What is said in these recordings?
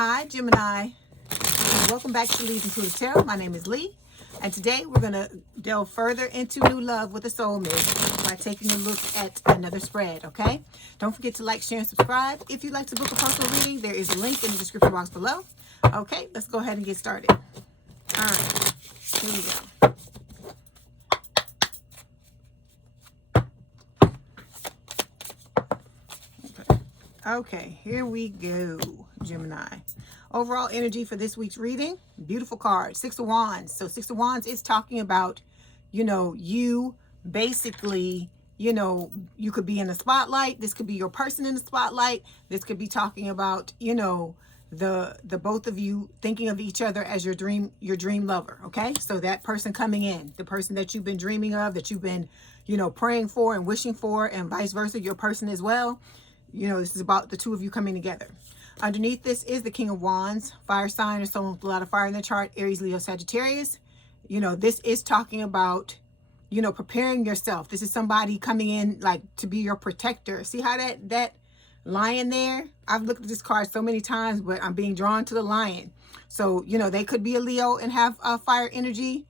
Hi, Gemini. Welcome back to Leigh's Intuitive Tarot. My name is Leigh, and today we're going to delve further into new love with a soulmate by taking a look at another spread, okay? Don't forget to like, share, and subscribe. If you'd like to book a personal reading, there is a link in the description box below. Okay, let's go ahead and get started. All right, here we go. Okay, here we go, Gemini. Overall energy for this week's reading, beautiful card, Six of Wands. So Six of Wands is talking about, you basically, you could be in the spotlight. This could be your person in the spotlight. This could be talking about, the both of you thinking of each other as your dream lover. Okay, so that person coming in, the person that you've been dreaming of, that you've been, praying for and wishing for, and vice versa, your person as well. This is about the two of you coming together. Underneath this is the King of Wands, fire sign or someone with a lot of fire in their chart, Aries, Leo, Sagittarius. This is talking about, preparing yourself. This is somebody coming in like to be your protector. See how that lion there? I've looked at this card so many times, but I'm being drawn to the lion. So, they could be a Leo and have fire energy.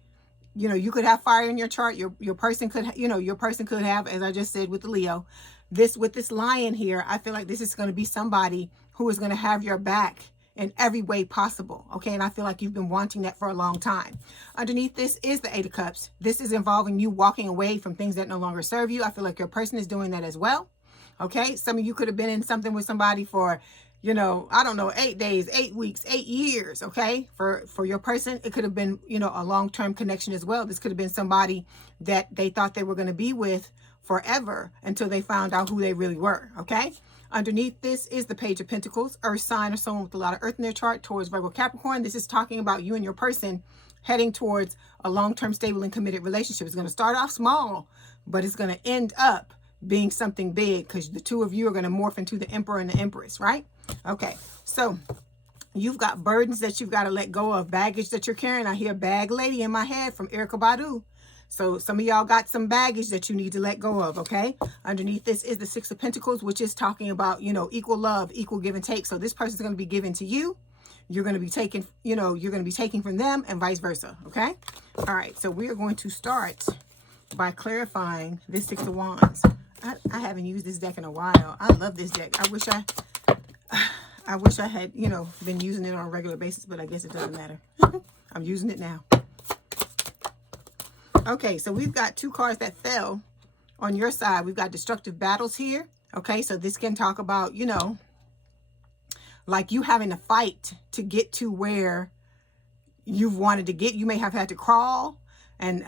You could have fire in your chart. Your person could, your person could have, as I just said with the Leo. With this lion here, I feel like this is going to be somebody who is going to have your back in every way possible. Okay, and I feel like you've been wanting that for a long time. Underneath this is the Eight of Cups. This is involving you walking away from things that no longer serve you. I feel like your person is doing that as well. Okay, some of you could have been in something with somebody for, I don't know, 8 days, 8 weeks, 8 years. Okay, for your person, it could have been, a long-term connection as well. This could have been somebody that they thought they were going to be with forever until they found out who they really were. Okay, underneath this is the Page of Pentacles, earth sign or someone with a lot of earth in their chart, Taurus, Virgo, Capricorn. This is talking about you and your person heading towards a long-term, stable, and committed relationship. It's going to start off small, but it's going to end up being something big because the two of you are going to morph into the Emperor and the Empress, right? Okay, so you've got burdens that you've got to let go of, baggage that you're carrying. I hear bag lady in my head from Erykah Badu. So some of y'all got some baggage that you need to let go of, okay? Underneath this is the Six of Pentacles, which is talking about, equal love, equal give and take. So this person's going to be giving to you. You're going to be taking, you're going to be taking from them and vice versa, okay? All right, so we are going to start by clarifying this Six of Wands. I haven't used this deck in a while. I love this deck. I wish I had, been using it on a regular basis, but I guess it doesn't matter. I'm using it now. Okay, so we've got two cards that fell on your side. We've got destructive battles here. Okay, so this can talk about, like you having to fight to get to where you've wanted to get. You may have had to crawl and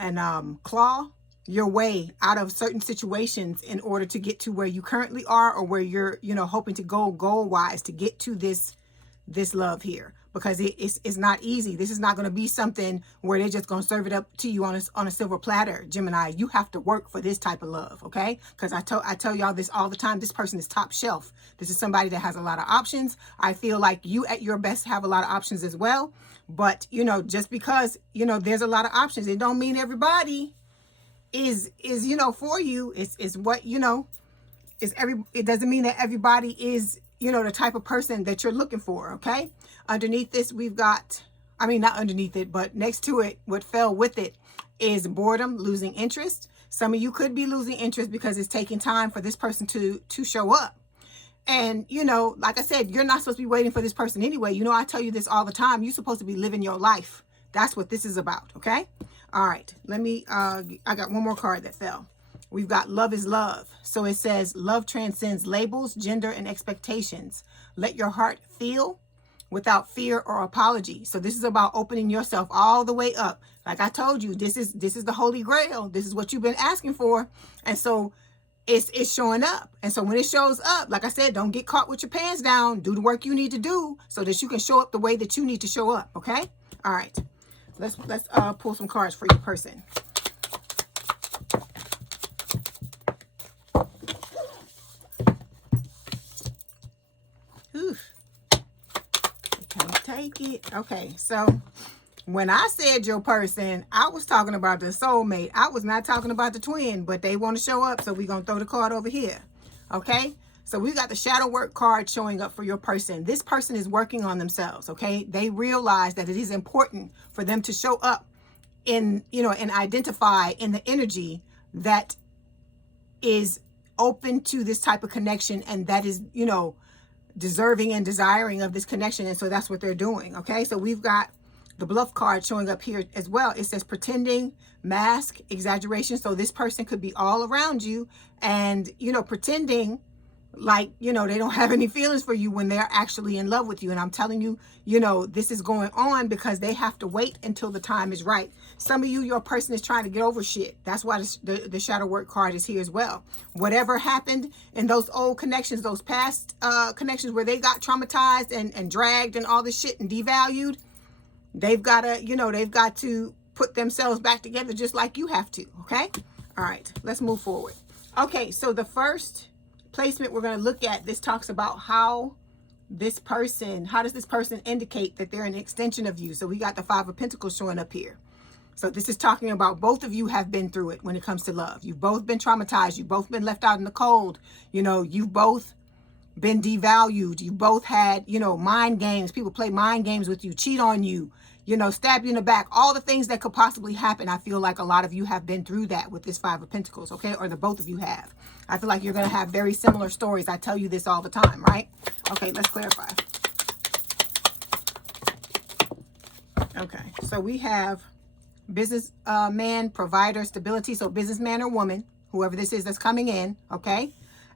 claw your way out of certain situations in order to get to where you currently are, or where you're, hoping to go goal-wise to get to this love here. Because it's not easy. This is not going to be something where they're just going to serve it up to you on a silver platter, Gemini. You have to work for this type of love, okay? Because I tell y'all this all the time. This person is top shelf. This is somebody that has a lot of options. I feel like you at your best have a lot of options as well. But, just because, there's a lot of options, it don't mean everybody is for you. It's what, it doesn't mean that everybody is, the type of person that you're looking for, okay? Underneath this, we've got, not underneath it, but next to it, what fell with it is boredom, losing interest. Some of you could be losing interest because it's taking time for this person to show up. And, like I said, you're not supposed to be waiting for this person anyway. I tell you this all the time. You're supposed to be living your life. That's what this is about, okay? All right, I got one more card that fell. We've got love is love. So it says, love transcends labels, gender, and expectations. Let your heart feel without fear or apology. So this is about opening yourself all the way up. Like I told you, this is the Holy Grail. This is what you've been asking for. And so it's showing up. And so when it shows up, like I said, don't get caught with your pants down. Do the work you need to do so that you can show up the way that you need to show up. Okay? All right. Let's pull some cards for your person. Take it. Okay, so when I said your person, I was talking about the soulmate. I was not talking about the twin, but they want to show up, so we're going to throw the card over here. Okay, So we got the shadow work card showing up for your person. This person is working on themselves, okay? They realize that it is important for them to show up in, you know, and identify in the energy that is open to this type of connection, and that is, you know, deserving and desiring of this connection. And so that's what they're doing, okay? So we've got the bluff card showing up here as well. It says pretending, mask, exaggeration. So this person could be all around you and, you know, pretending like, you know, they don't have any feelings for you when they're actually in love with you. And I'm telling you, you know, this is going on because they have to wait until the time is right. Some of you, your person is trying to get over shit. That's why the shadow work card is here as well. Whatever happened in those old connections, those past connections where they got traumatized and dragged and all this shit and devalued, they've got to, you know, they've got to put themselves back together just like you have to, okay? All right, let's move forward. Okay, so the first placement we're going to look at, this talks about how does this person indicate that they're an extension of you. So we got the Five of Pentacles showing up here. So this is talking about both of you have been through it when it comes to love. You've both been traumatized. You've both been left out in the cold. You know, you've both been devalued. You both had, you know, mind games. People play mind games with you, cheat on you, you know, stab you in the back, all the things that could possibly happen. I feel like a lot of you have been through that with this Five of Pentacles, okay? Or the both of you have. I feel like you're going to have very similar stories. I tell you this all the time, right? Okay, let's clarify. Okay, so we have business man, provider, stability. So businessman or woman, whoever this is that's coming in, okay?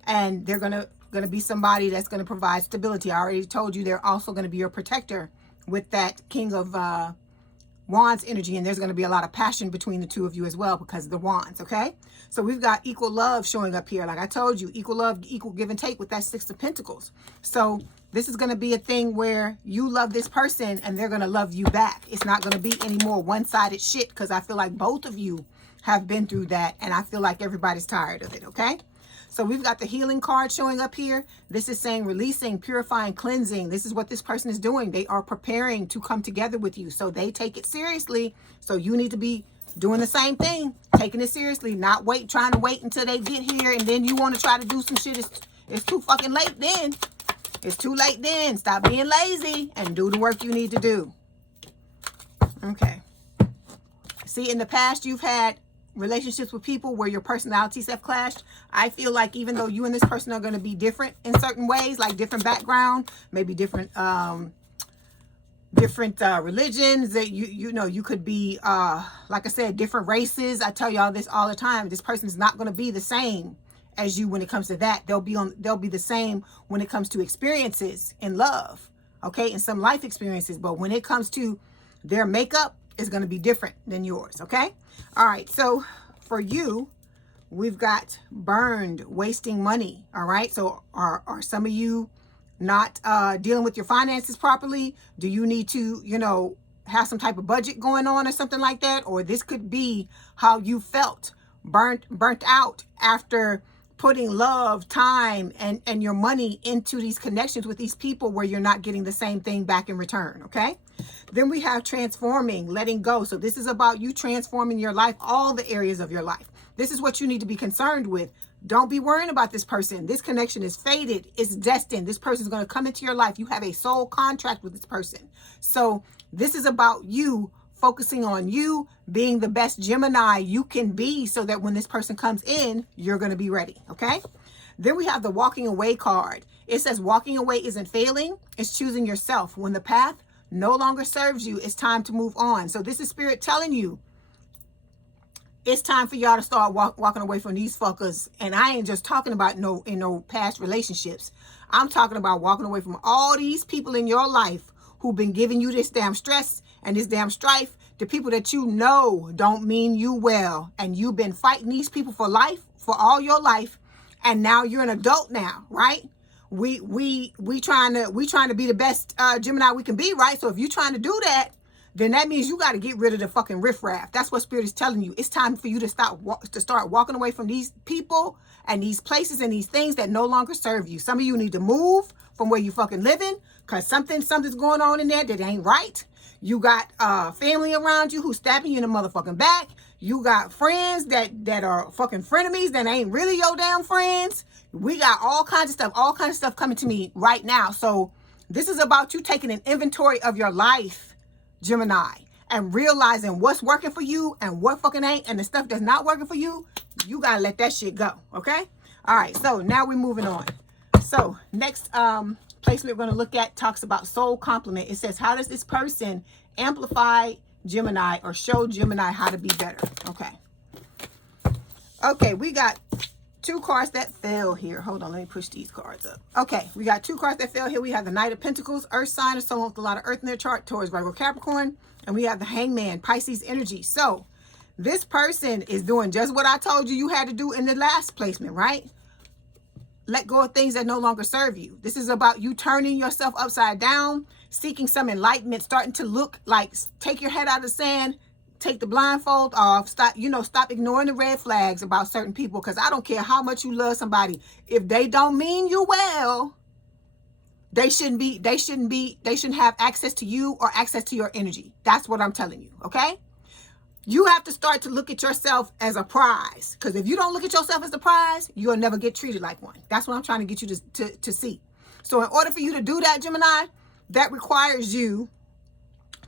And they're going to be somebody that's going to provide stability. I already told you they're also going to be your protector with that King of Wands energy, and there's going to be a lot of passion between the two of you as well because of the Wands, okay? So we've got equal love showing up here. Like I told you, equal love, equal give and take with that Six of Pentacles. So this is going to be a thing where you love this person and they're going to love you back. It's not going to be any more one-sided shit because I feel like both of you have been through that, and I feel like everybody's tired of it, okay? So we've got the healing card showing up here. This is saying releasing, purifying, cleansing. This is what this person is doing. They are preparing to come together with you. So they take it seriously. So you need to be doing the same thing, taking it seriously, not trying to wait until they get here and then you want to try to do some shit. It's too fucking late then. It's too late then. Stop being lazy and do the work you need to do. Okay. See, in the past, you've had relationships with people where your personalities have clashed. I feel like even though you and this person are going to be different in certain ways, like different background, maybe different religions, that you know, you could be like I said, different races. I tell y'all this all the time. This person is not going to be the same as you when it comes to that. They'll be the same when it comes to experiences in love, okay, and some life experiences. But when it comes to their makeup, is going to be different than yours, okay? All right, so for you, we've got burned, wasting money, all right? So are some of you not dealing with your finances properly? Do you need to, you know, have some type of budget going on or something like that? Or this could be how you felt burnt out after putting love, time, and your money into these connections with these people where you're not getting the same thing back in return, okay? Then we have transforming, letting go. So this is about you transforming your life, all the areas of your life. This is what you need to be concerned with. Don't be worrying about this person. This connection is fated. It's destined. This person is going to come into your life. You have a soul contract with this person. So this is about you focusing on you being the best Gemini you can be so that when this person comes in, you're going to be ready, okay? Then we have the walking away card. It says walking away isn't failing. It's choosing yourself. When the path no longer serves you, it's time to move on. So this is Spirit telling you it's time for y'all to start walking away from these fuckers. And I ain't just talking about no past relationships. I'm talking about walking away from all these people in your life who've been giving you this damn stress and this damn strife. The people that you know don't mean you well. And you've been fighting these people for life, for all your life. And now you're an adult now, right? We trying to be the best Gemini we can be, right? So if you're trying to do that, then that means you got to get rid of the fucking riffraff. That's what Spirit is telling you. It's time for you to start walking away from these people and these places and these things that no longer serve you. Some of you need to move from where you fucking living because something's going on in there that ain't right. You got family around you who's stabbing you in the motherfucking back. You got friends that are fucking frenemies that ain't really your damn friends. We got all kinds of stuff coming to me right now. So this is about you taking an inventory of your life, Gemini, and realizing what's working for you and what fucking ain't, and the stuff that's not working for you, you gotta let that shit go, okay? All right, so now we're moving on. So next placement we're gonna look at talks about soul complement. It says, how does this person amplify Gemini or show Gemini how to be better? Okay, we got 2 cards that fell here. Hold on, let me push these cards up. Okay, we got 2 cards that fell here. We have the Knight of Pentacles, Earth sign, someone with a lot of earth in their chart, Taurus, Virgo, Capricorn. And we have the Hangman, Pisces energy. So this person is doing just what I told you had to do in the last placement, right? Let go of things that no longer serve you. This is about you turning yourself upside down, seeking some enlightenment, starting to look like, take your head out of the sand, take the blindfold off, stop ignoring the red flags about certain people, because I don't care how much you love somebody. If they don't mean you well, they shouldn't have access to you or access to your energy. That's what I'm telling you, okay? You have to start to look at yourself as a prize, because if you don't look at yourself as a prize, you'll never get treated like one. That's what I'm trying to get you to see. So in order for you to do that, Gemini, that requires you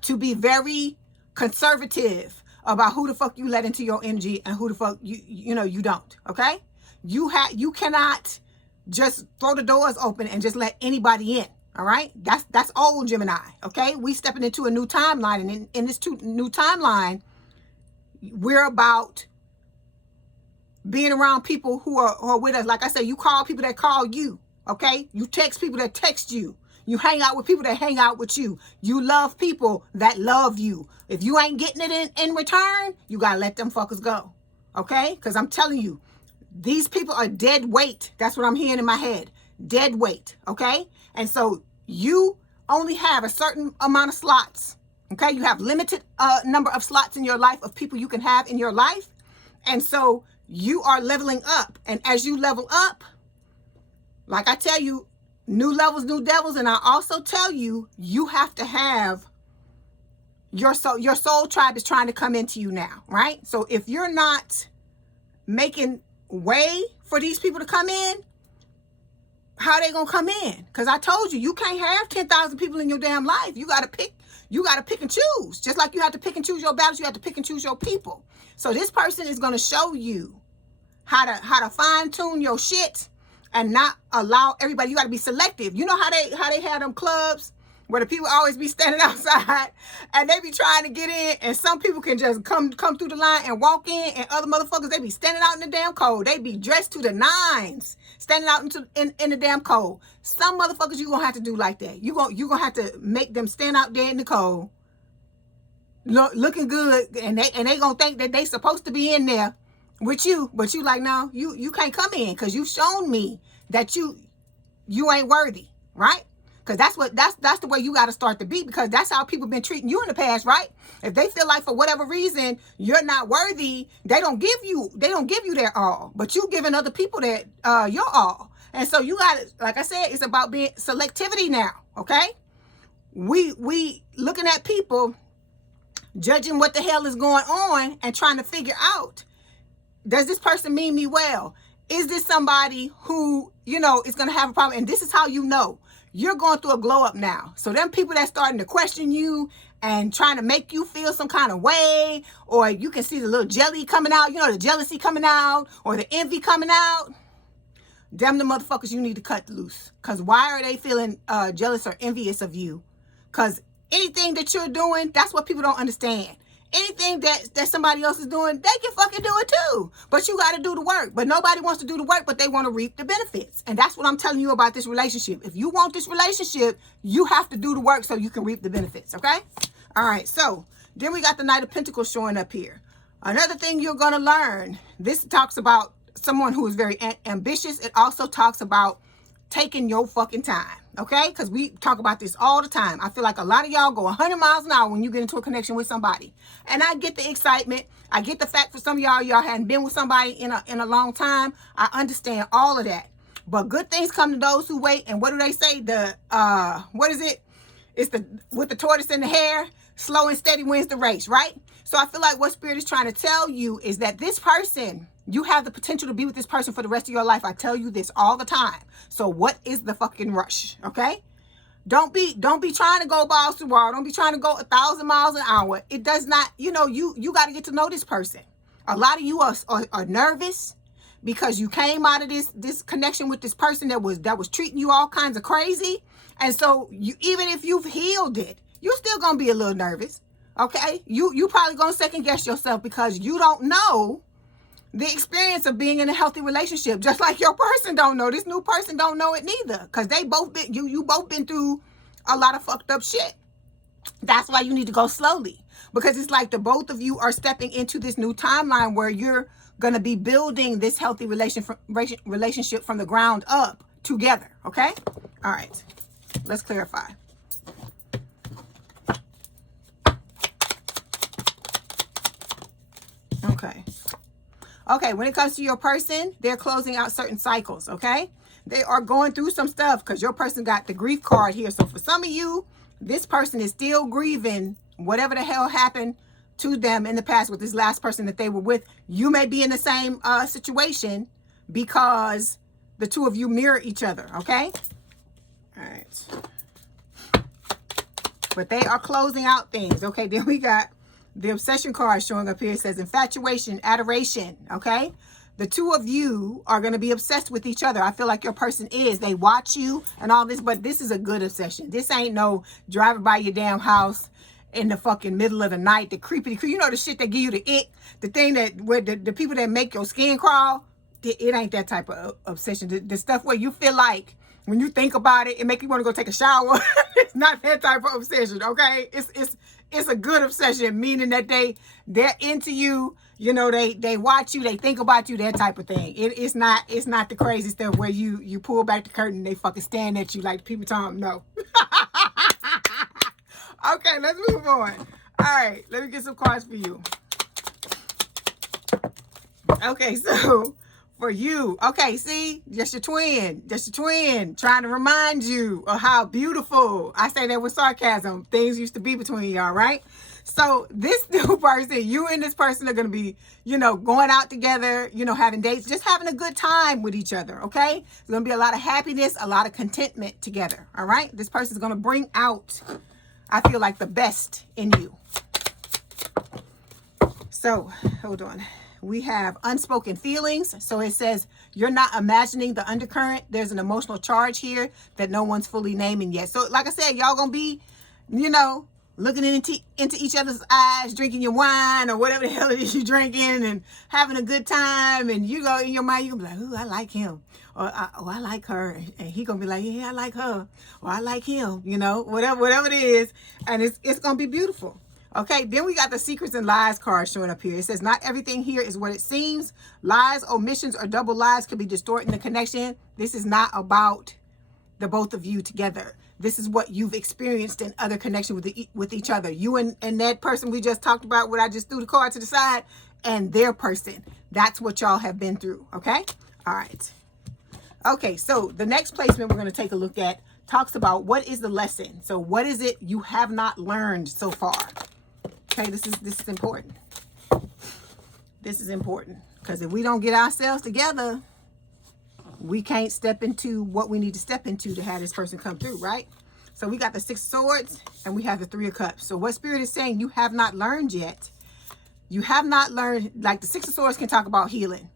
to be very conservative about who the fuck you let into your energy and who the fuck you don't, okay? You cannot just throw the doors open and just let anybody in, all right? That's old Gemini, okay? We stepping into a new timeline, and in this new timeline, we're about being around people who are with us. Like I said, you call people that call you, okay? You text people that text you. You hang out with people that hang out with you. You love people that love you. If you ain't getting it in return, you got to let them fuckers go. Okay? Because I'm telling you, these people are dead weight. That's what I'm hearing in my head. Dead weight. Okay? And so you only have a certain amount of slots. Okay? You have limited number of slots in your life of people you can have in your life. And so you are leveling up. And as you level up, like I tell you, new levels, new devils. And I also tell you, you have to have your soul tribe is trying to come into you now, right? So if you're not making way for these people to come in, how they gonna come in? Because I told you, you can't have 10,000 people in your damn life. You gotta pick and choose. Just like you have to pick and choose your battles, you have to pick and choose your people. So this person is gonna show you how to fine tune your shit and not allow everybody. You got to be selective. You know how they have them clubs where the people always be standing outside and they be trying to get in, and some people can just come through the line and walk in, and other motherfuckers, they be standing out in the damn cold. They be dressed to the nines, standing out in the damn cold. Some motherfuckers you gonna have to do like that. You gonna have to make them stand out there in the cold, looking good, and they gonna think that they supposed to be in there with you, but you like, no, you can't come in because you've shown me that you ain't worthy, right? Because that's the way you got to start to be, because that's how people been treating you in the past, right? If they feel like for whatever reason you're not worthy, they don't give you their all, but you giving other people that your all. And so you got to, like I said, it's about being selectivity now, okay? We looking at people, judging what the hell is going on and trying to figure out, does this person mean me well? Is this somebody who, is going to have a problem? And this is how you know. You're going through a glow up now. So them people that's starting to question you and trying to make you feel some kind of way, or you can see the little jelly coming out, the jealousy coming out, or the envy coming out. Damn the motherfuckers you need to cut loose. Because why are they feeling jealous or envious of you? Because anything that you're doing, that's what people don't understand. Anything that somebody else is doing, they can fucking do it too. But you got to do the work. But nobody wants to do the work, but they want to reap the benefits. And that's what I'm telling you about this relationship. If you want this relationship, you have to do the work so you can reap the benefits, okay? All right, so then we got the Knight of Pentacles showing up here. Another thing you're going to learn, this talks about someone who is very ambitious. It also talks about taking your fucking time, okay? Because we talk about this all the time. I feel like a lot of y'all go 100 miles an hour when you get into a connection with somebody. And I get the excitement. I get the fact for some of y'all hadn't been with somebody in a long time. I understand all of that. But good things come to those who wait. And what do they say? What is it? It's the with the tortoise and the hare, slow and steady wins the race, right? So I feel like what Spirit is trying to tell you is that this person, you have the potential to be with this person for the rest of your life. I tell you this all the time. So what is the fucking rush? Okay? Don't be trying to go balls to the wall. Don't be trying to go 1,000 miles an hour. It does not, you got to get to know this person. A lot of you are nervous because you came out of this connection with this person that was treating you all kinds of crazy. And so even if you've healed it, you're still going to be a little nervous. Okay? You probably going to second guess yourself because you don't know the experience of being in a healthy relationship. Just like your person don't know. This new person don't know it neither. Because they both been, you both been through a lot of fucked up shit. That's why you need to go slowly. Because it's like the both of you are stepping into this new timeline where you're going to be building this healthy relationship from the ground up together. Okay? All right. Let's clarify. Okay, when it comes to your person, they're closing out certain cycles, okay? They are going through some stuff because your person got the grief card here. So for some of you, this person is still grieving whatever the hell happened to them in the past with this last person that they were with. You may be in the same situation because the two of you mirror each other, okay? All right. But they are closing out things, okay? Then we got the obsession card showing up here. It says infatuation, adoration, okay? The two of you are going to be obsessed with each other. I feel like your person is. They watch you and all this, but this is a good obsession. This ain't no driving by your damn house in the fucking middle of the night, the creepy, you know, the shit that give you the ick, the thing that, where the people that make your skin crawl, it ain't that type of obsession. The stuff where you feel like, when you think about it, it make you want to go take a shower. It's not that type of obsession, okay? It's a good obsession, meaning that they're into you, you know, they watch you, they think about you, that type of thing. It's not the crazy stuff where you pull back the curtain and they fucking stand at you like the people telling them no. Okay, let's move on. All right, let me get some cards for you. Okay, so for you, okay, see, just your twin, trying to remind you of how beautiful, I say that with sarcasm, things used to be between y'all, right? So this new person, you and this person are going to be, you know, going out together, you know, having dates, just having a good time with each other, okay? There's going to be a lot of happiness, a lot of contentment together, all right? This person is going to bring out, I feel like, the best in you. So, hold on. We have unspoken feelings. So it says you're not imagining the undercurrent. There's an emotional charge here that no one's fully naming yet. So like I said, y'all gonna be, you know, looking into each other's eyes, drinking your wine or whatever the hell it is you're drinking and having a good time. And you go in your mind, you're gonna be like, ooh, I like him. Or I like her. And he gonna be like, yeah, I like her. Or I like him, you know, whatever it is. And it's gonna be beautiful. Okay, then we got the secrets and lies card showing up here. It says, not everything here is what it seems. Lies, omissions, or double lies could be distorting the connection. This is not about the both of you together. This is what you've experienced in other connection with each other. You and that person we just talked about, what I just threw the card to the side, and their person. That's what y'all have been through, okay? All right. Okay, so the next placement we're going to take a look at talks about what is the lesson. So what is it you have not learned so far? Okay, this is important. This is important because if we don't get ourselves together, we can't step into what we need to step into to have this person come through, right? So we got the 6 of Swords and we have the 3 of Cups. So what Spirit is saying, you have not learned yet. You have not learned, like the 6 of Swords can talk about healing.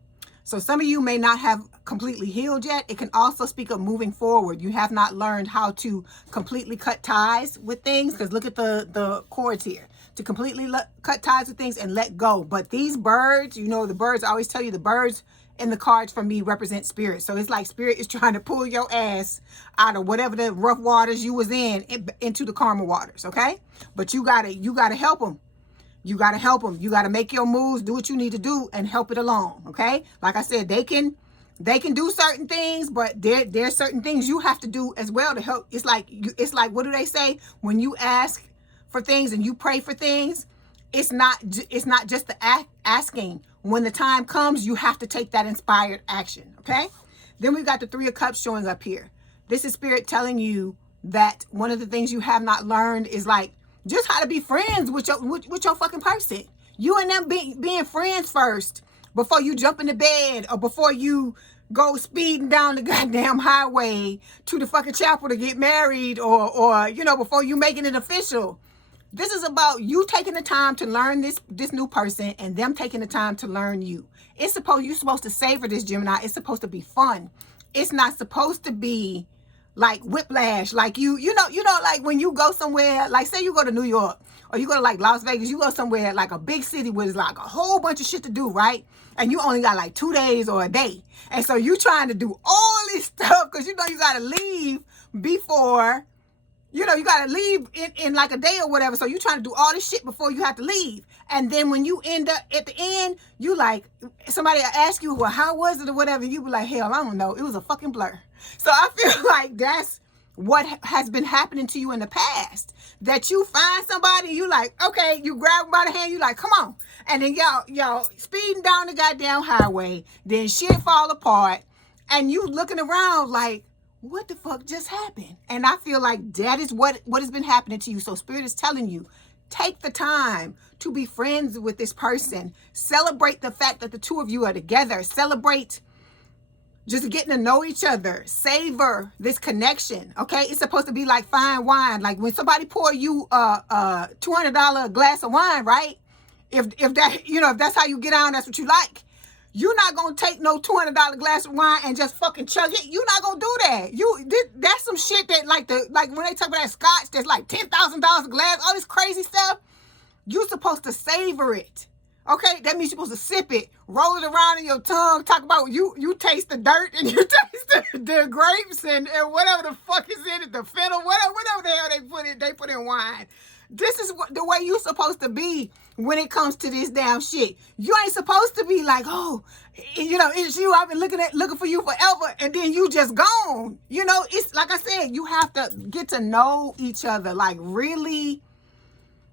So some of you may not have completely healed yet. It can also speak of moving forward. You have not learned how to completely cut ties with things, because look at the cords here. To completely cut ties with things and let go. But these birds, you know, the birds, I always tell you, the birds in the cards for me represent spirit. So it's like spirit is trying to pull your ass out of whatever the rough waters you was in into the calmer waters, okay? But you gotta help them. You got to help them. You got to make your moves, do what you need to do, and help it along, okay? Like I said, they can do certain things, but there's certain things you have to do as well to help. It's like, what do they say? When you ask for things and you pray for things, it's not just the asking. When the time comes, you have to take that inspired action, okay? Then we've got the 3 of Cups showing up here. This is Spirit telling you that one of the things you have not learned is like just how to be friends with your fucking person. You and them being friends first before you jump into bed or before you go speeding down the goddamn highway to the fucking chapel to get married or you know, before you making it official. This is about you taking the time to learn this new person and them taking the time to learn you. You're supposed to savor this, Gemini. It's supposed to be fun. It's not supposed to be like whiplash. Like you know, like when you go somewhere, like say you go to New York or you go to like Las Vegas, you go somewhere like a big city with like a whole bunch of shit to do, right? And you only got like 2 days or a day. And so you trying to do all this stuff because you know you got to leave before, you know, you got to leave in like a day or whatever. So you trying to do all this shit before you have to leave. And then when you end up at the end, you like, somebody ask you, well, how was it or whatever? You be like, hell, I don't know. It was a fucking blur. So I feel like that's what has been happening to you in the past. That you find somebody, you like, okay, you grab them by the hand, you like, come on. And then y'all speeding down the goddamn highway. Then shit fall apart. And you looking around like, what the fuck just happened? And I feel like that is what has been happening to you. So Spirit is telling you, take the time to be friends with this person. Celebrate the fact that the two of you are together. Celebrate just getting to know each other. Savor this connection, okay? It's supposed to be like fine wine. Like when somebody pour you a $200 glass of wine, right? If that, you know, if that's how you get on, that's what you like. You're not going to take no $200 glass of wine and just fucking chug it. You're not going to do that. That's some shit that like when they talk about that scotch, that's like $10,000 a glass, all this crazy stuff. You're supposed to savor it. Okay? That means you're supposed to sip it, roll it around in your tongue, talk about you taste the dirt and you taste the grapes and whatever the fuck is in it, the fennel, whatever the hell they put in wine. This is the way you're supposed to be when it comes to this damn shit. You ain't supposed to be like, oh, you know, it's you. I've been looking for you forever, and then you just gone. You know, it's like I said, you have to get to know each other, like really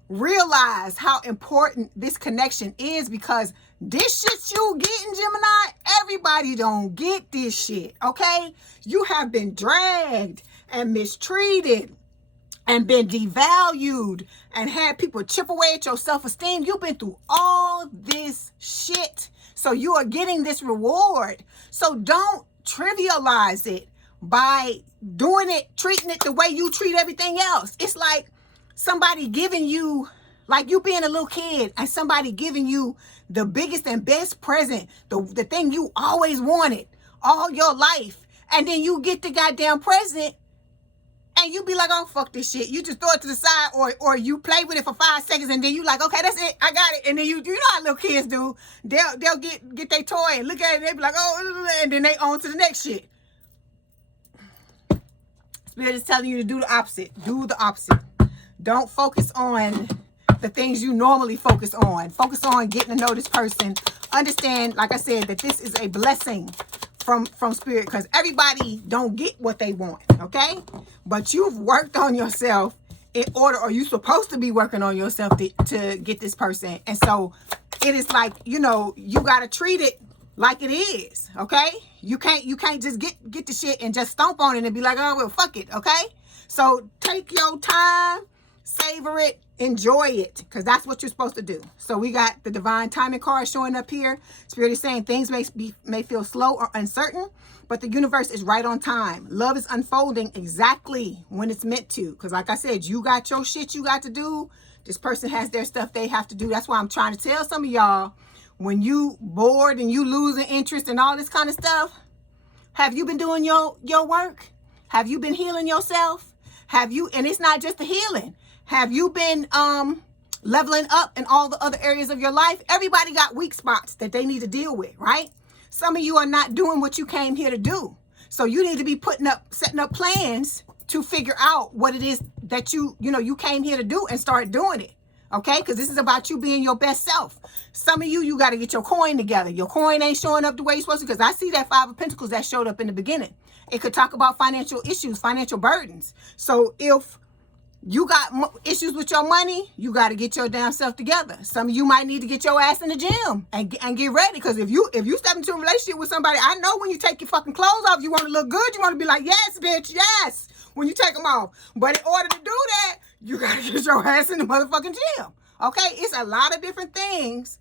realize how important this connection is, because this shit you getting, Gemini, everybody don't get this shit, okay? You have been dragged and mistreated and been devalued and had people chip away at your self-esteem. You've been through all this shit. So you are getting this reward. So don't trivialize it by treating it the way you treat everything else. It's like somebody giving you, like you being a little kid and somebody giving you the biggest and best present, the thing you always wanted all your life. And then you get the goddamn present and you be like, oh, fuck this shit. You just throw it to the side or you play with it for 5 seconds and then you like, okay, that's it. I got it. And then you know how little kids do. They'll get their toy and look at it and they be like, oh, and then they on to the next shit. Spirit is telling you to do the opposite. Do the opposite. Don't focus on the things you normally focus on. Focus on getting to know this person. Understand, like I said, that this is a blessing from Spirit, because everybody don't get what they want, okay? But you've worked on yourself in order, or you're supposed to be working on yourself to get this person. And so it is like, you know, you got to treat it like it is, okay? You can't just get the shit and just stomp on it and be like, oh, well, fuck it, okay? So take your time, savor it, enjoy it, because that's what you're supposed to do. So we got the divine timing card showing up here. Spirit is saying things may feel slow or uncertain, but the universe is right on time. Love is unfolding exactly when it's meant to, because like I said, you got your shit you got to do. This person has their stuff they have to do. That's why I'm trying to tell some of y'all, when you bored and you losing interest and all this kind of stuff, have you been doing your work? Have you been healing yourself? Have you, and it's not just the healing. Have you been leveling up in all the other areas of your life? Everybody got weak spots that they need to deal with, right? Some of you are not doing what you came here to do. So you need to be setting up plans to figure out what it is that you came here to do and start doing it. Okay? Because this is about you being your best self. Some of you got to get your coin together. Your coin ain't showing up the way you're supposed to, because I see that 5 of Pentacles that showed up in the beginning. It could talk about financial issues, financial burdens. So if You got issues with your money, you got to get your damn self together. Some of you might need to get your ass in the gym and get ready. Because if you step into a relationship with somebody, I know when you take your fucking clothes off, you want to look good. You want to be like, yes, bitch, yes, when you take them off. But in order to do that, you got to get your ass in the motherfucking gym. Okay? It's a lot of different things.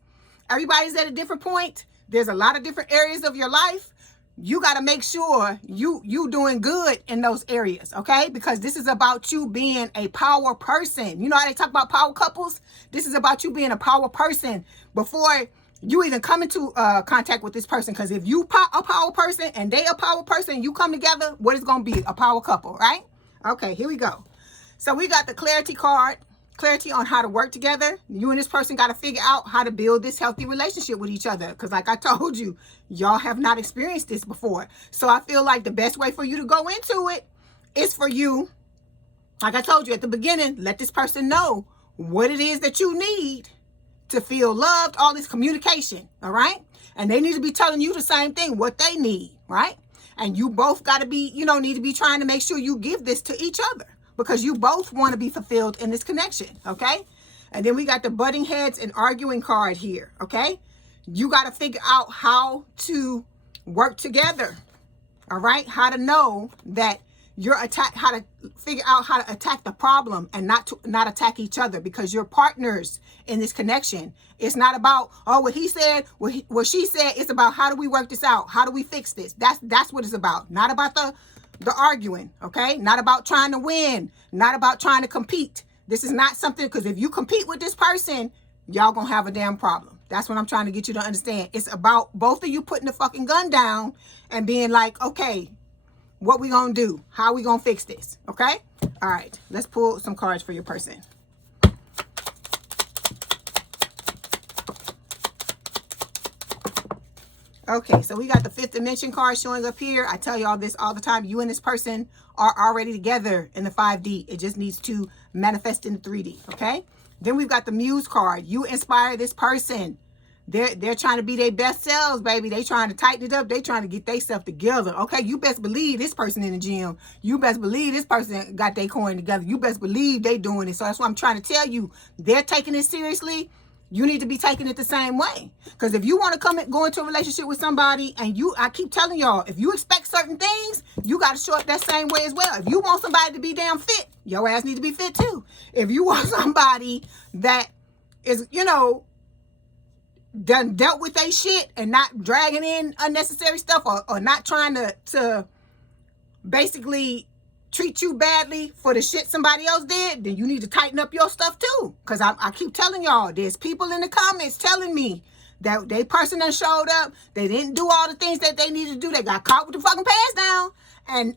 Everybody's at a different point. There's a lot of different areas of your life. You got to make sure you doing good in those areas, okay? Because this is about you being a power person. You know how they talk about power couples? This is about you being a power person before you even come into contact with this person. Because if you a power person and they a power person, you come together, what is going to be? A power couple, right? Okay, here we go. So we got the clarity card. Clarity on how to work together. You and this person got to figure out how to build this healthy relationship with each other. Because like I told you, y'all have not experienced this before. So I feel like the best way for you to go into it is for you, like I told you at the beginning, let this person know what it is that you need to feel loved, all this communication, all right? And they need to be telling you the same thing, what they need, right? And you both got to be, need to be trying to make sure you give this to each other. Because you both want to be fulfilled in this connection, okay? And then we got the butting heads and arguing card here, okay? You got to figure out how to work together, all right? How to know that how to figure out how to attack the problem and not attack each other, because you're partners in this connection. It's not about, oh, what he said, what she said. It's about how do we work this out? How do we fix this? That's what it's about. Not about the arguing, okay? Not about trying to win, not about trying to compete. This is not something, because if you compete with this person, y'all gonna have a damn problem. That's what I'm trying to get you to understand. It's about both of you putting the fucking gun down and being like, okay, what we gonna do? How we gonna fix this? Okay? All right, let's pull some cards for your person. Okay, so we got the fifth dimension card showing up here. I tell y'all this all the time. You and this person are already together in the 5D. It just needs to manifest in the 3D, okay? Then we've got the Muse card. You inspire this person. They're trying to be their best selves, baby. They trying to tighten it up. They trying to get themselves together, okay? You best believe this person in the gym. You best believe this person got their coin together. You best believe they doing it. So that's what I'm trying to tell you. They're taking it seriously. You need to be taking it the same way. Because if you want to go into a relationship with somebody, and I keep telling y'all, if you expect certain things, you got to show up that same way as well. If you want somebody to be damn fit, your ass need to be fit too. If you want somebody that is, done dealt with their shit and not dragging in unnecessary stuff, or not trying to basically treat you badly for the shit somebody else did, then you need to tighten up your stuff too. Because I keep telling y'all, there's people in the comments telling me that they person that showed up, they didn't do all the things that they needed to do. They got caught with the fucking pants down.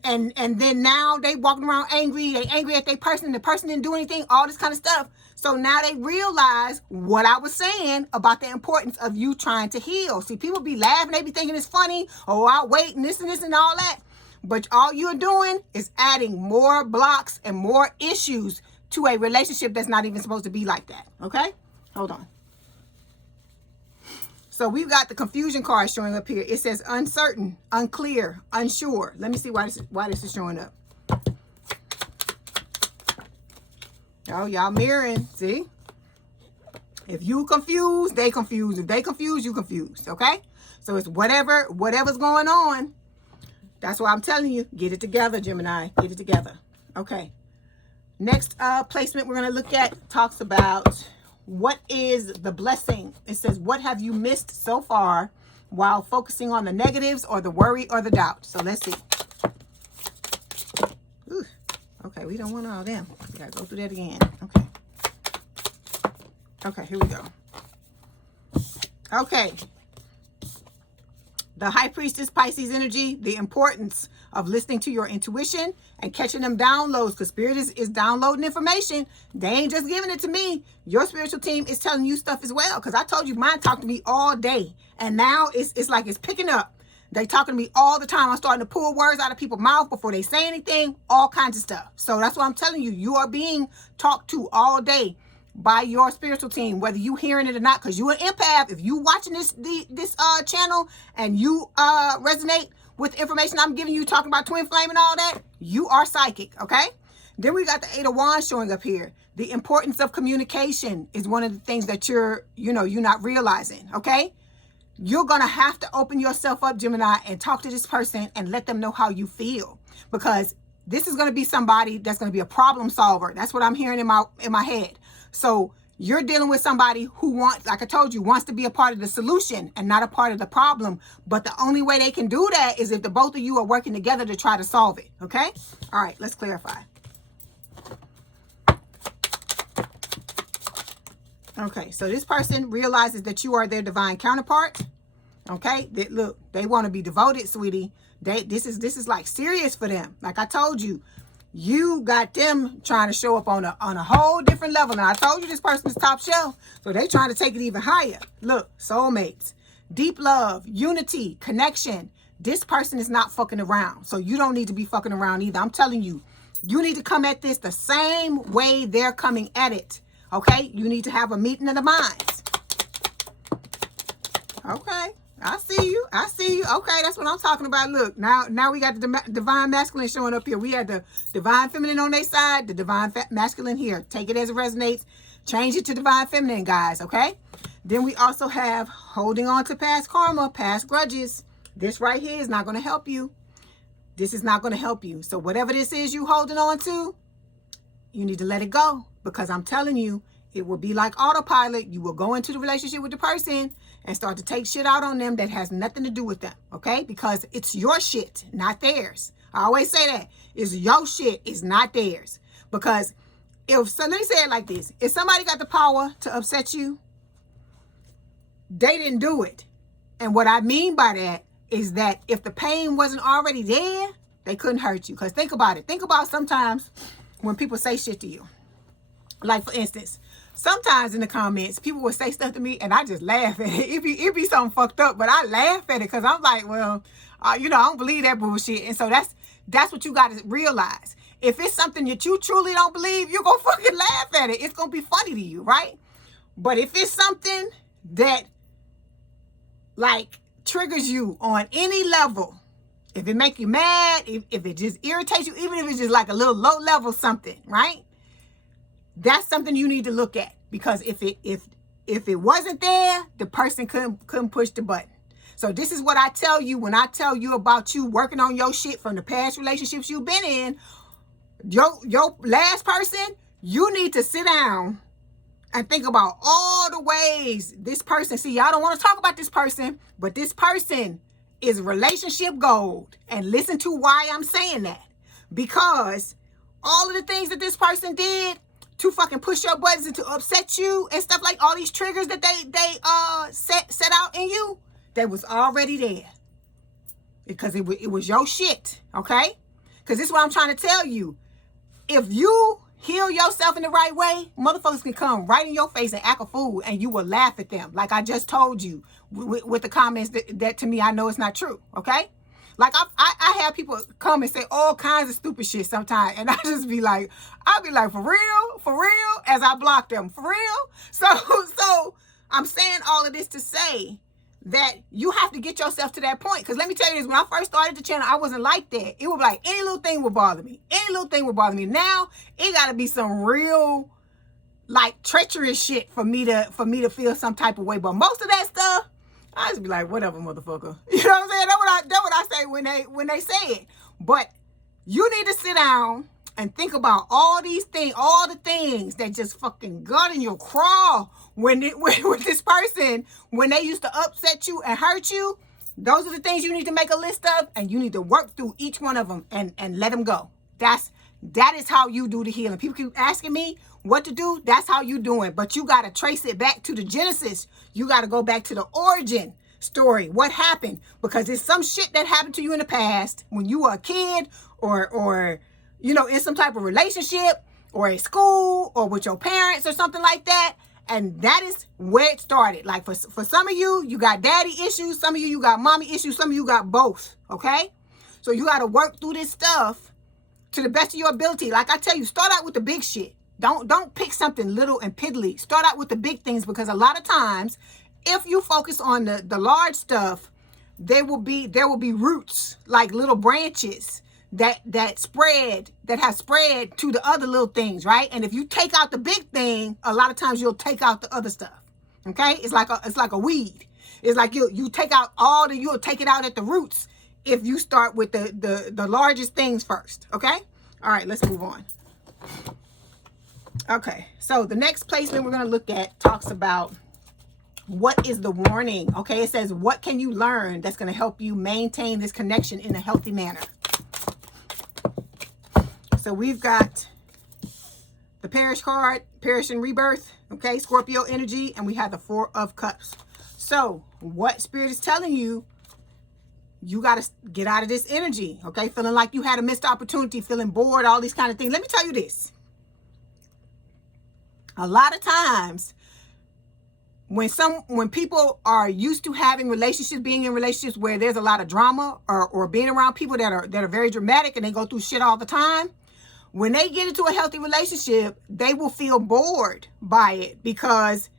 And then now they walking around angry. They angry at their person. The person didn't do anything, all this kind of stuff. So now they realize what I was saying about the importance of you trying to heal. See, people be laughing. They be thinking it's funny. Oh, I'll wait and this and all that. But all you're doing is adding more blocks and more issues to a relationship that's not even supposed to be like that. Okay? Hold on. So we've got the confusion card showing up here. It says uncertain, unclear, unsure. Let me see why this is showing up. Oh, y'all mirroring. See? If you confused, they confused. If they confused, you confused. Okay? So it's whatever's going on. That's why I'm telling you, get it together, Gemini. Get it together. Okay. Next placement we're going to look at talks about what is the blessing. It says, what have you missed so far while focusing on the negatives or the worry or the doubt? So let's see. Ooh. Okay, we don't want all them. We got to go through that again. Okay. Okay, here we go. Okay. The High Priestess Pisces energy, the importance of listening to your intuition and catching them downloads, because Spirit is downloading information. They ain't just giving it to me. Your spiritual team is telling you stuff as well, because I told you mine talked to me all day. And now it's like it's picking up. They talking to me all the time. I'm starting to pull words out of people's mouth before they say anything, all kinds of stuff. So that's what I'm telling you. You are being talked to all day by your spiritual team, whether you hearing it or not, because you an empath. If you watching this channel and you resonate with information I'm giving you, talking about twin flame and all that, you are psychic, okay? Then we got the Eight of Wands showing up here. The importance of communication is one of the things that you're not realizing, okay? You're going to have to open yourself up, Gemini, and talk to this person and let them know how you feel. Because this is going to be somebody that's going to be a problem solver. That's what I'm hearing in my head. So you're dealing with somebody who wants, like I told you, wants to be a part of the solution and not a part of the problem. But the only way they can do that is if the both of you are working together to try to solve it, okay? All right, let's clarify. Okay, so this person realizes that you are their divine counterpart. Okay, look, they want to be devoted, sweetie. This is like serious for them. Like I told you, you got them trying to show up on a whole different level. Now I told you this person is top shelf, so they trying to take it even higher. Look, soulmates, deep love, unity, connection. This person is not fucking around, so you don't need to be fucking around either. I'm telling you, you need to come at this the same way they're coming at it. Okay, you need to have a meeting of the minds. Okay, I see you. I see you. Okay, that's what I'm talking about. Look, now we got the divine masculine showing up here. We had the divine feminine on their side, the divine masculine here. Take it as it resonates. Change it to divine feminine, guys, okay? Then we also have holding on to past karma, past grudges. This right here is not going to help you. This is not going to help you. So whatever this is you holding on to, you need to let it go. Because I'm telling you, it will be like autopilot. You will go into the relationship with the person and start to take shit out on them that has nothing to do with them, okay? Because it's your shit, not theirs. I always say that. It's your shit, it's not theirs. Because let me say it like this. If somebody got the power to upset you, they didn't do it. And what I mean by that is that if the pain wasn't already there, they couldn't hurt you. Because think about it. Think about sometimes when people say shit to you. Like, for instance, sometimes in the comments, people will say stuff to me and I just laugh at it. It be something fucked up, but I laugh at it because I'm like, well, I don't believe that bullshit. And so that's what you got to realize. If it's something that you truly don't believe, you're going to fucking laugh at it. It's going to be funny to you, right? But if it's something that, like, triggers you on any level, if it make you mad, if it just irritates you, even if it's just like a little low level something, right? That's something you need to look at, because if it wasn't there, the person couldn't push the button. So this is what I tell you when I tell you about you working on your shit from the past relationships you've been in. Your last person, you need to sit down and think about all the ways this person, see, y'all don't want to talk about this person, but this person is relationship gold. And listen to why I'm saying that. Because all of the things that this person did to fucking push your buttons and to upset you and stuff, like all these triggers that they set out in you, that was already there. Because it was your shit, okay? Because this is what I'm trying to tell you. If you heal yourself in the right way, motherfuckers can come right in your face and act a fool and you will laugh at them. Like I just told you with the comments that to me, I know it's not true, okay? Like I have people come and say all kinds of stupid shit sometimes, and I'll be like, for real, as I block them, for real. So I'm saying all of this to say that you have to get yourself to that point. Because let me tell you this, when I first started the channel, I wasn't like that. It was like any little thing would bother me. Any little thing would bother me. Now it got to be some real, like, treacherous shit for me to feel some type of way. But most of that stuff, I just be like, whatever, motherfucker. You know what I'm saying? That's what I say when they say it. But you need to sit down and think about all these things, all the things that just fucking gut in your craw with this person, when they used to upset you and hurt you. Those are the things you need to make a list of, and you need to work through each one of them and let them go. That is how you do the healing. People keep asking me what to do. That's how you do it. But you got to trace it back to the genesis. You got to go back to the origin story. What happened? Because it's some shit that happened to you in the past when you were a kid or in some type of relationship or at school or with your parents or something like that. And that is where it started. Like for some of you, you got daddy issues. Some of you got mommy issues. Some of you got both. Okay? So you got to work through this stuff to the best of your ability. Like I tell you, start out with the big shit. Don't pick something little and piddly. Start out with the big things, because a lot of times, if you focus on the large stuff, there will be roots, like little branches that spread, that has spread to the other little things, right? And if you take out the big thing, a lot of times you'll take out the other stuff. Okay? It's like a weed. It's like you take out you'll take it out at the roots if you start with the largest things first. Okay? All right, let's move on. Okay, so the next placement we're going to look at talks about what is the warning. Okay, it says, what can you learn that's going to help you maintain this connection in a healthy manner? So we've got the Parish card, Parish and Rebirth, okay, Scorpio energy, and we have the Four of Cups. So what Spirit is telling you, you got to get out of this energy, okay? Feeling like you had a missed opportunity, feeling bored, all these kind of things. Let me tell you this. A lot of times when people are used to having relationships, being in relationships where there's a lot of drama, or being around people that are very dramatic and they go through shit all the time, when they get into a healthy relationship, they will feel bored by it because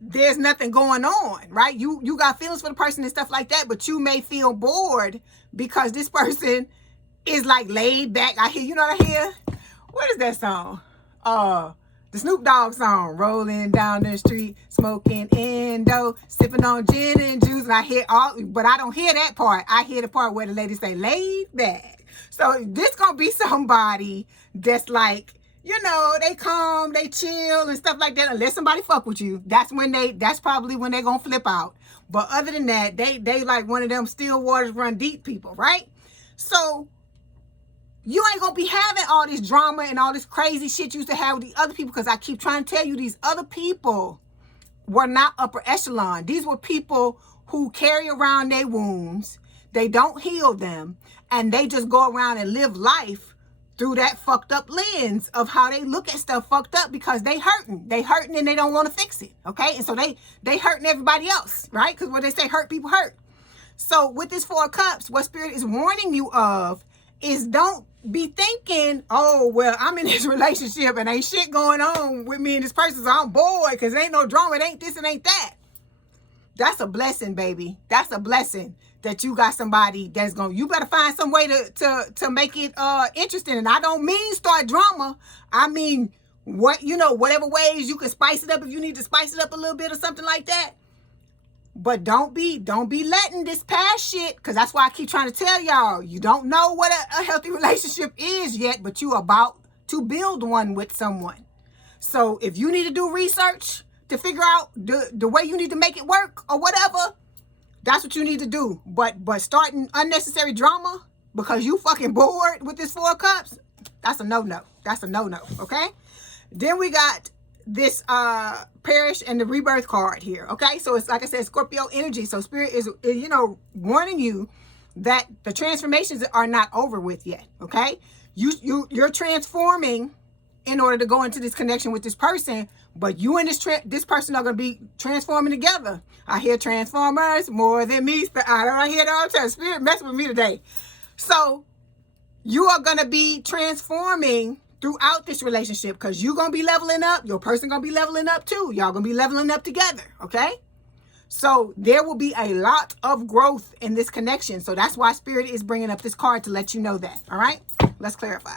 there's nothing going on, right? You got feelings for the person and stuff like that, but you may feel bored because this person is like laid back. I hear, you know what I hear? What is that song? The Snoop Dogg song, rolling down the street, smoking Indo, sipping on gin and juice. And I hear but I don't hear that part. I hear the part where the lady say laid back. So this gonna be somebody that's like, you know, they calm, they chill and stuff like that. Unless somebody fuck with you, that's probably when they gonna flip out. But other than that, they like one of them still waters run deep people, right? So you ain't gonna be having all this drama and all this crazy shit you used to have with the other people, because I keep trying to tell you, these other people were not upper echelon. These were people who carry around their wounds. They don't heal them, and they just go around and live life through that fucked up lens of how they look at stuff fucked up, because they hurting and they don't want to fix it. Okay, and so they hurting everybody else, right? Because what they say, hurt people hurt. So with this Four of Cups, what Spirit is warning you of is, don't be thinking, oh, well, I'm in this relationship and ain't shit going on with me and this person, so I'm bored because it ain't no drama, it ain't this and ain't that. That's a blessing, baby. That's a blessing that you got somebody that's you better find some way to make it interesting. And I don't mean start drama. I mean, whatever ways you can spice it up, if you need to spice it up a little bit or something like that. But don't be letting this past shit, because that's why I keep trying to tell y'all, you don't know what a healthy relationship is yet, but you about to build one with someone. So if you need to do research to figure out the way you need to make it work or whatever, that's what you need to do. But starting unnecessary drama because you fucking bored with this Four of Cups, that's a no-no. That's a no-no, okay? Then we got this Parish and the Rebirth card here, okay? So it's like I said, Scorpio energy. So Spirit is warning you that the transformations are not over with yet, okay? You're transforming in order to go into this connection with this person, but you and this person are going to be transforming together. I hear Transformers more than me. I hear it all the time. Spirit messing with me today. So you are going to be transforming throughout this relationship, because you're going to be leveling up. Your person going to be leveling up too. Y'all going to be leveling up together, okay? So there will be a lot of growth in this connection. So that's why Spirit is bringing up this card, to let you know that, all right? Let's clarify.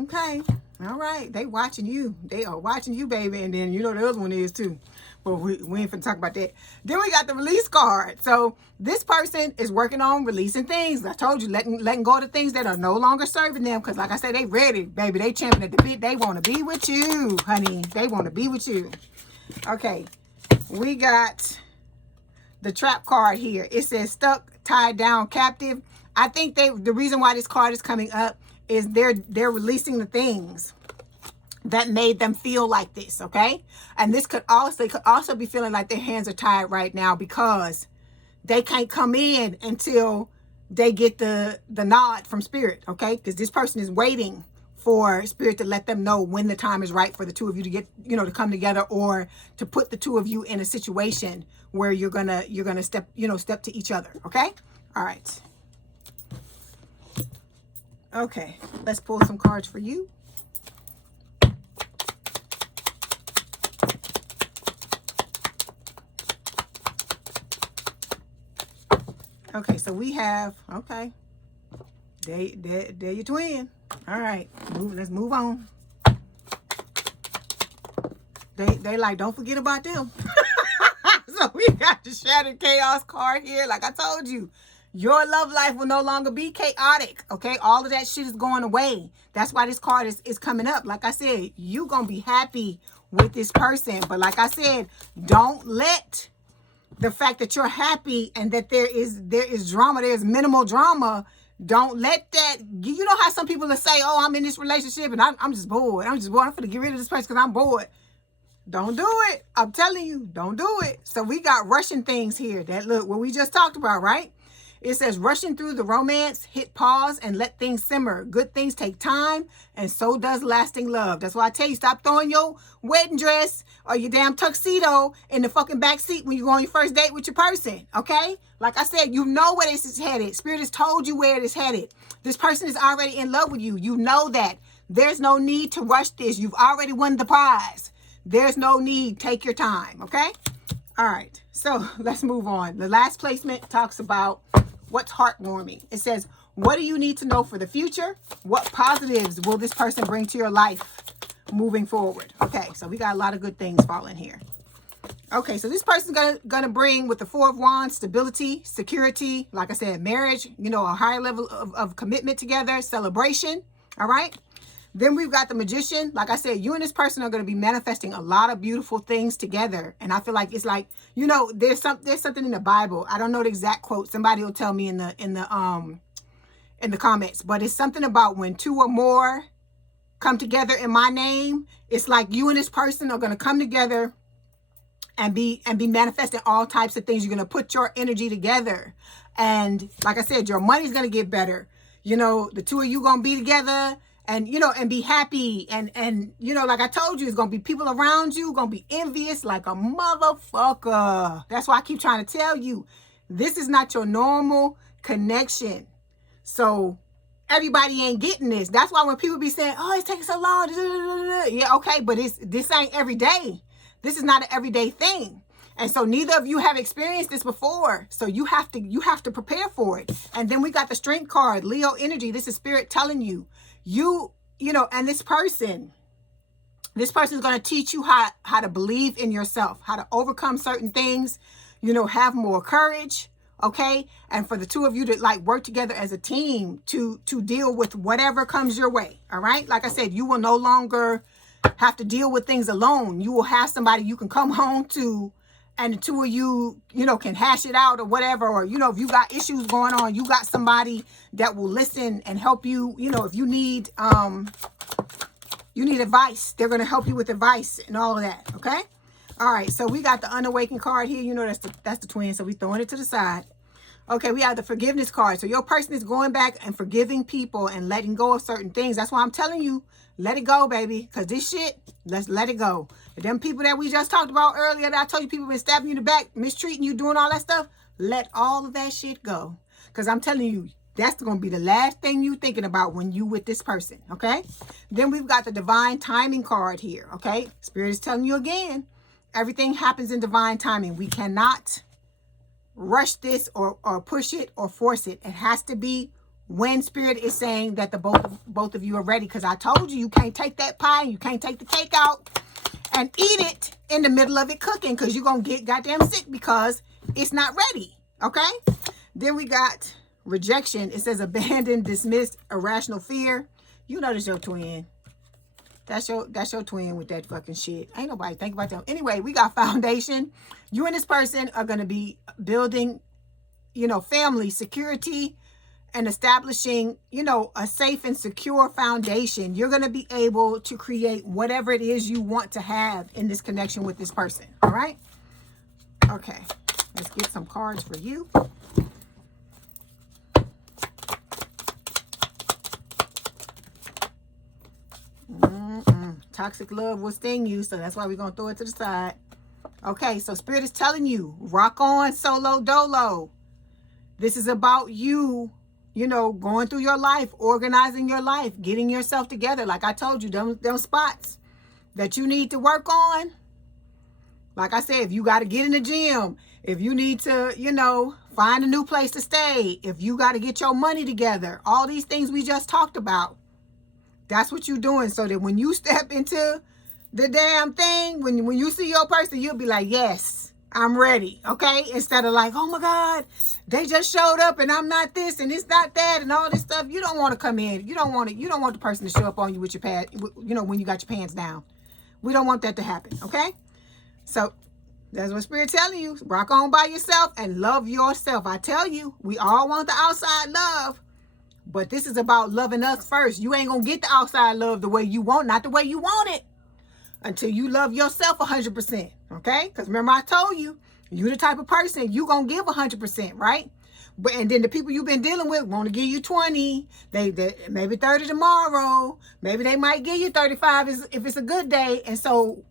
Okay, all right. They watching you. They are watching you, baby. And then the other one is too. But we ain't finna talk about that. Then we got the Release card. So this person is working on releasing things. I told you, letting go of the things that are no longer serving them. Because like I said, they ready, baby. They champing at the bit. They want to be with you, honey. They want to be with you. Okay, we got the Trap card here. It says stuck, tied down, captive. I think the reason why this card is coming up is they're releasing the things that made them feel like this, okay? And this could also be feeling like their hands are tied right now, because they can't come in until they get the nod from Spirit, okay? Because this person is waiting for Spirit to let them know when the time is right for the two of you to get, to come together, or to put the two of you in a situation where you're gonna step to each other, okay? All right. Okay, let's pull some cards for you. Okay, so we have, okay, they're your twin. All right, let's move on. They like, don't forget about them. So we got the Shattered Chaos card here. Like I told you, your love life will no longer be chaotic, okay? All of that shit is going away. That's why this card is coming up. Like I said, you going to be happy with this person. But like I said, don't let the fact that you're happy and that there is drama, there's minimal drama, don't let that, you know how some people will say, oh, I'm in this relationship and I'm just bored. I'm going to get rid of this person because I'm bored. Don't do it. I'm telling you, don't do it. So we got rushing things here. That look, what we just talked about, right? It says rushing through the romance, hit pause and let things simmer. Good things take time and so does lasting love. That's why I tell you, stop throwing your wedding dress or your damn tuxedo in the fucking back seat when you go on your first date with your person, okay? Like I said, you know where this is headed. Spirit has told you where it is headed. This person is already in love with you. You know that. There's no need to rush this. You've already won the prize. There's no need. Take your time, okay? All right, so let's move on. The last placement talks about what's heartwarming. It says, what do you need to know for the future? What positives will this person bring to your life moving forward? Okay, so we got a lot of good things falling here. Okay, so this person's gonna bring, with the Four of Wands, stability, security, like I said, marriage, you know, a higher level of commitment together, celebration, all right? Then we've got the Magician. Like I said, you and this person are going to be manifesting a lot of beautiful things together. And I feel like it's like, you know, there's something in the Bible. I don't know the exact quote. Somebody will tell me in the comments. But it's something about when two or more come together in my name. It's like you and this person are going to come together and be manifesting all types of things. You're going to put your energy together. And like I said, your money's going to get better. You know, the two of you going to be together. And, you know, and be happy. And, you know, like I told you, it's going to be people around you, going to be envious like a motherfucker. That's why I keep trying to tell you, this is not your normal connection. So everybody ain't getting this. That's why when people be saying, oh, it's taking so long. Yeah, okay, but this ain't every day. This is not an everyday thing. And so neither of you have experienced this before. So you have to prepare for it. And then we got the Strength card, Leo energy. This is Spirit telling you, you know, and this person is going to teach you how to believe in yourself, how to overcome certain things, you know, have more courage, okay? And for the two of you to like work together as a team to deal with whatever comes your way, all right? Like I said, you will no longer have to deal with things alone. You will have somebody you can come home to, and the two of you, you know, can hash it out or whatever. Or, you know, if you got issues going on, you got somebody that will listen and help you. You know, if you need advice, they're going to help you with advice and all of that. Okay. All right. So we got the Unawakened card here. You know, that's the twin. So we throwing it to the side. Okay. We have the Forgiveness card. So your person is going back and forgiving people and letting go of certain things. That's why I'm telling you, let it go, baby. Because this shit, let's let it go. And them people that we just talked about earlier, that I told you people been stabbing you in the back, mistreating you, doing all that stuff, let all of that shit go. Because I'm telling you, that's going to be the last thing you thinking about when you with this person, okay? Then we've got the Divine Timing card here, okay? Spirit is telling you again, everything happens in divine timing. We cannot rush this or push it or force it. It has to be when Spirit is saying that the both of you are ready. Because I told you, you can't take that pie, you can't take the cake out and eat it in the middle of it cooking, because you're going to get goddamn sick because it's not ready, okay? Then we got Rejection. It says abandoned, dismissed, irrational fear. You know that's your twin. That's your twin with that fucking shit. Ain't nobody think about them. Anyway, we got Foundation. You and this person are going to be building, you know, family, security, and establishing, you know, a safe and secure foundation. You're going to be able to create whatever it is you want to have in this connection with this person. All right? Okay. Let's get some cards for you. Toxic love will sting you, so that's why we're going to throw it to the side. Okay, so Spirit is telling you, rock on, solo dolo. This is about you, you know, going through your life, organizing your life, getting yourself together. Like I told you, them spots that you need to work on. Like I said, if you got to get in the gym, If you need to, you know, find a new place to stay, if you got to get your money together, all these things we just talked about, that's what you're doing. So that when you step into the damn thing, when you see your person, you'll be like, yes, I'm ready. Okay. Instead of like, oh my God, they just showed up and I'm not this and it's not that and all this stuff. You don't want to come in. You don't want the person to show up on you with your pants, you know, when you got your pants down. We don't want that to happen. Okay. So that's what Spirit telling you. Rock on by yourself and love yourself. I tell you, we all want the outside love, but this is about loving us first. You ain't going to get the outside love the way you want, not the way you want it, until you love yourself 100%. Okay? Because remember I told you, you the type of person, you going to give 100%, right? And then the people you've been dealing with want to give you 20. They maybe 30 tomorrow. Maybe they might give you 35 if it's a good day. And so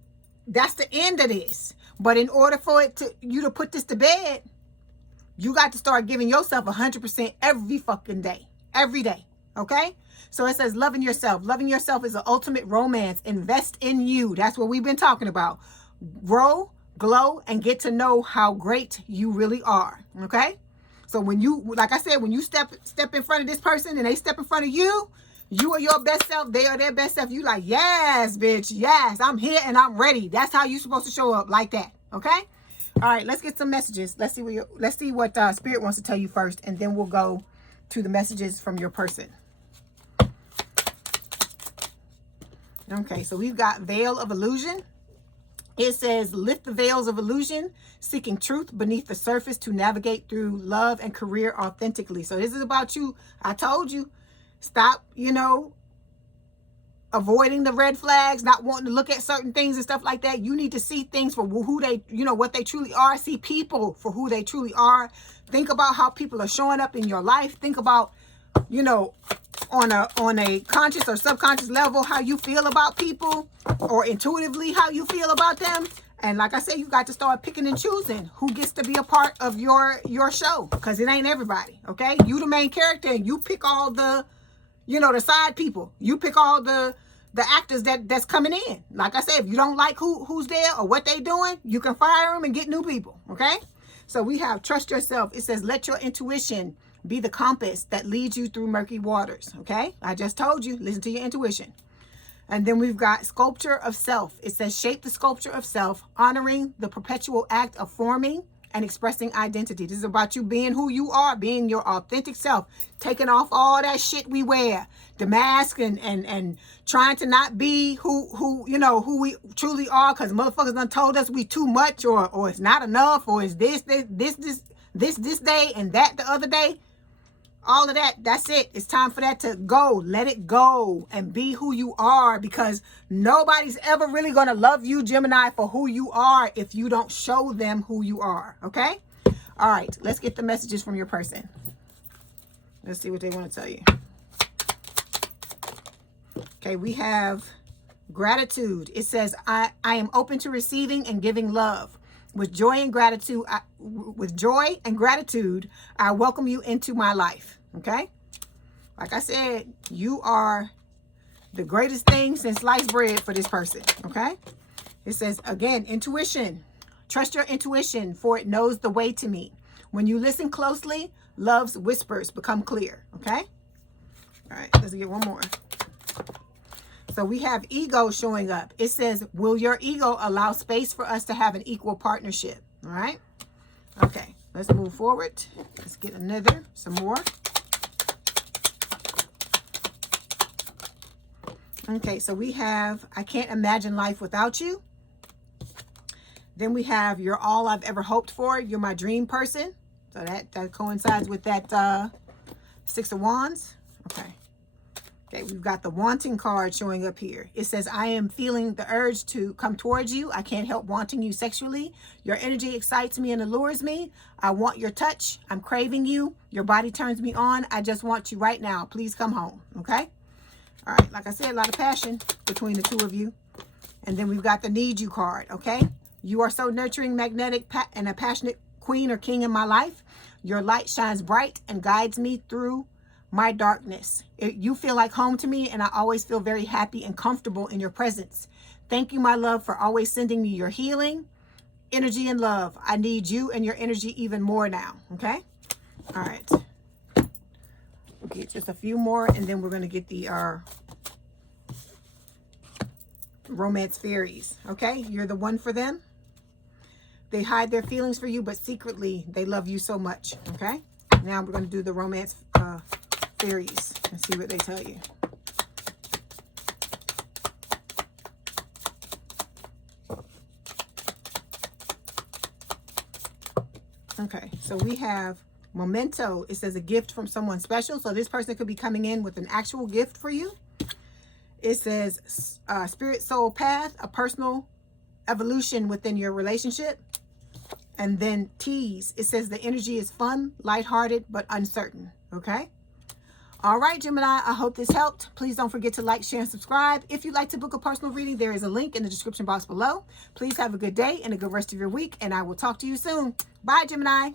that's the end of this. But in order for you to put this to bed, you got to start giving yourself 100% every fucking day. Every day. Okay? So it says loving yourself. Loving yourself is the ultimate romance. Invest in you. That's what we've been talking about. Grow, glow, and get to know how great you really are. Okay? So when you, like I said, when you step in front of this person and they step in front of you, you are your best self. They are their best self. You like, yes, bitch. Yes, I'm here and I'm ready. That's how you're supposed to show up, like that. Okay. All right. Let's get some messages. Let's see what Spirit wants to tell you first, and then we'll go to the messages from your person. Okay. So we've got Veil of Illusion. It says, lift the veils of illusion, seeking truth beneath the surface to navigate through love and career authentically. So this is about you. I told you. Stop, you know, avoiding the red flags, not wanting to look at certain things and stuff like that. You need to see things for who they, you know, what they truly are. See people for who they truly are. Think about how people are showing up in your life. Think about, you know, on a conscious or subconscious level, how you feel about people, or intuitively how you feel about them. And like I said, you got to start picking and choosing who gets to be a part of your show, because it ain't everybody. Okay. You the main character and you pick all the, you know, the side people. You pick all the actors that's coming in. Like I said, if you don't like who's there or what they doing, you can fire them and get new people. Okay. So we have trust yourself. It says, let your intuition be the compass that leads you through murky waters. Okay. I just told you, listen to your intuition. And then we've got sculpture of self. It says, shape the sculpture of self, honoring the perpetual act of forming and expressing identity. This is about you being who you are, being your authentic self, taking off all that shit we wear, the mask, and trying to not be who you know, who we truly are, because motherfuckers done told us we too much, or it's not enough, or it's this day and that the other day. All of that, that's it. It's time for that to go. Let it go and be who you are, because nobody's ever really going to love you, Gemini, for who you are if you don't show them who you are. Okay? All right. Let's get the messages from your person. Let's see what they want to tell you. Okay. We have gratitude. It says, I am open to receiving and giving love. With joy and gratitude, I welcome you into my life. Okay? Like I said, you are the greatest thing since sliced bread for this person. Okay? It says, again, intuition. Trust your intuition, for it knows the way to me. When you listen closely, love's whispers become clear. Okay? All right, let's get one more. So we have ego showing up. It says, will your ego allow space for us to have an equal partnership? All right. Okay. Let's move forward. Let's get some more. Okay. So we have, I can't imagine life without you. Then we have, you're all I've ever hoped for. You're my dream person. So that coincides with that 6 of Wands. Okay. Okay, we've got the wanting card showing up here. It says, I am feeling the urge to come towards you. I can't help wanting you sexually. Your energy excites me and allures me. I want your touch. I'm craving you. Your body turns me on. I just want you right now. Please come home. Okay? All right. Like I said, a lot of passion between the two of you. And then we've got the need you card. Okay? You are so nurturing, magnetic, and a passionate queen or king in my life. Your light shines bright and guides me through my darkness. You feel like home to me, and I always feel very happy and comfortable in your presence. Thank you, my love, for always sending me your healing. energy and love. I need you and your energy even more now. Okay. All right. We'll get just a few more, and then we're going to get the romance fairies. Okay. You're the one for them. They hide their feelings for you, but secretly they love you so much. Okay. Now we're going to do the romance fairies and see what they tell you. Okay, so we have memento. It says a gift from someone special. So this person could be coming in with an actual gift for you. It says spirit soul path, a personal evolution within your relationship. And then tease. It says the energy is fun, lighthearted, but uncertain. Okay. All right, Gemini, I hope this helped. Please don't forget to like, share, and subscribe. If you'd like to book a personal reading, there is a link in the description box below. Please have a good day and a good rest of your week, and I will talk to you soon. Bye, Gemini.